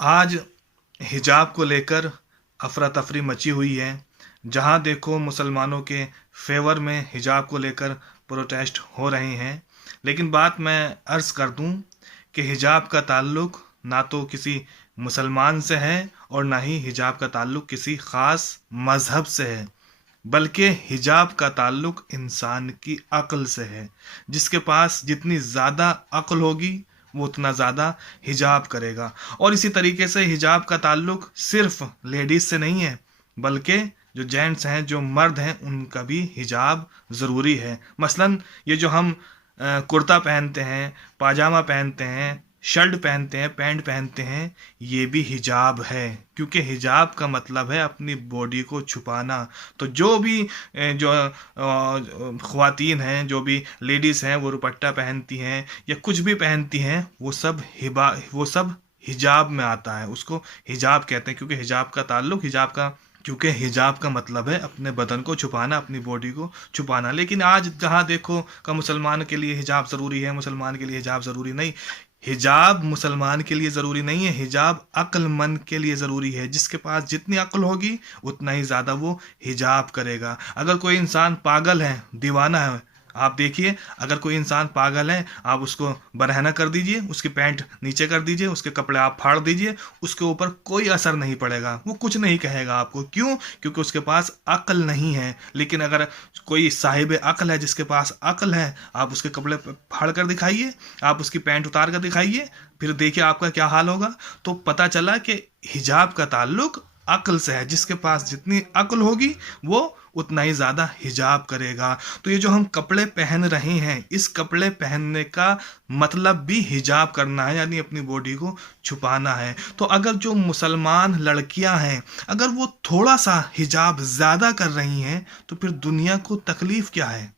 आज हिजाब को लेकर अफरा तफरी मची हुई है। जहां देखो मुसलमानों के फेवर में हिजाब को लेकर प्रोटेस्ट हो रहे हैं। लेकिन बात मैं अर्ज़ कर दूं कि हिजाब का ताल्लुक़ ना तो किसी मुसलमान से है और ना ही हिजाब का ताल्लुक़ किसी ख़ास मज़हब से है, बल्कि हिजाब का ताल्लुक़ इंसान की अक्ल से है। जिसके पास जितनी ज़्यादा अक्ल होगी वो उतना ज़्यादा हिजाब करेगा। और इसी तरीके से हिजाब का ताल्लुक़ सिर्फ लेडीज़ से नहीं है, बल्कि जो जेंट्स हैं, जो मर्द हैं, उनका भी हिजाब ज़रूरी है। मसलन ये जो हम कुर्ता पहनते हैं, पाजामा पहनते हैं, शर्ट पहनते हैं, पैंट पहनते हैं, ये भी हिजाब है। क्योंकि हिजाब का मतलब है अपनी बॉडी को छुपाना। तो जो भी जो ख़वातीन हैं, जो भी लेडीज़ हैं, वो दुपट्टा पहनती हैं या कुछ भी पहनती हैं, वो सब हिजाब में आता है। उसको हिजाब कहते हैं, क्योंकि हिजाब का मतलब है अपने बदन को छुपाना, अपनी बॉडी को छुपाना। लेकिन आज जहाँ देखो का मुसलमान के लिए हिजाब ज़रूरी है, मुसलमान के लिए हिजाब ज़रूरी नहीं। हिजाब मुसलमान के लिए ज़रूरी नहीं है, हिजाब अक्लमंद के लिए ज़रूरी है। जिसके पास जितनी अक्ल होगी उतना ही ज़्यादा वो हिजाब करेगा। अगर कोई इंसान पागल है, दीवाना है, आप देखिए, अगर कोई इंसान पागल है, आप उसको बरहना कर दीजिए, उसकी पैंट नीचे कर दीजिए, उसके कपड़े आप फाड़ दीजिए, उसके ऊपर कोई असर नहीं पड़ेगा, वो कुछ नहीं कहेगा आपको। क्यों? क्योंकि उसके पास अक्ल नहीं है। लेकिन अगर कोई साहिब अक्ल है, जिसके पास अक्ल है, आप उसके कपड़े फाड़ कर दिखाइए, आप उसकी पैंट उतार कर दिखाइए, फिर देखिए आपका क्या हाल होगा। तो पता चला कि हिजाब का ताल्लुक अक्ल से है। जिसके पास जितनी अक्ल होगी वो उतना ही ज़्यादा हिजाब करेगा। तो ये जो हम कपड़े पहन रहे हैं, इस कपड़े पहनने का मतलब भी हिजाब करना है, यानी अपनी बॉडी को छुपाना है। तो अगर जो मुसलमान लड़कियां हैं, अगर वो थोड़ा सा हिजाब ज़्यादा कर रही हैं, तो फिर दुनिया को तकलीफ़ क्या है?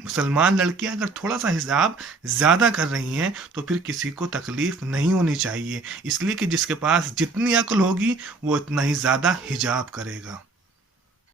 मुसलमान लड़कियां अगर थोड़ा सा हिजाब ज़्यादा कर रही हैं, तो फिर किसी को तकलीफ़ नहीं होनी चाहिए। इसलिए कि जिसके पास जितनी अक्ल होगी वो इतना ही ज़्यादा हिजाब करेगा।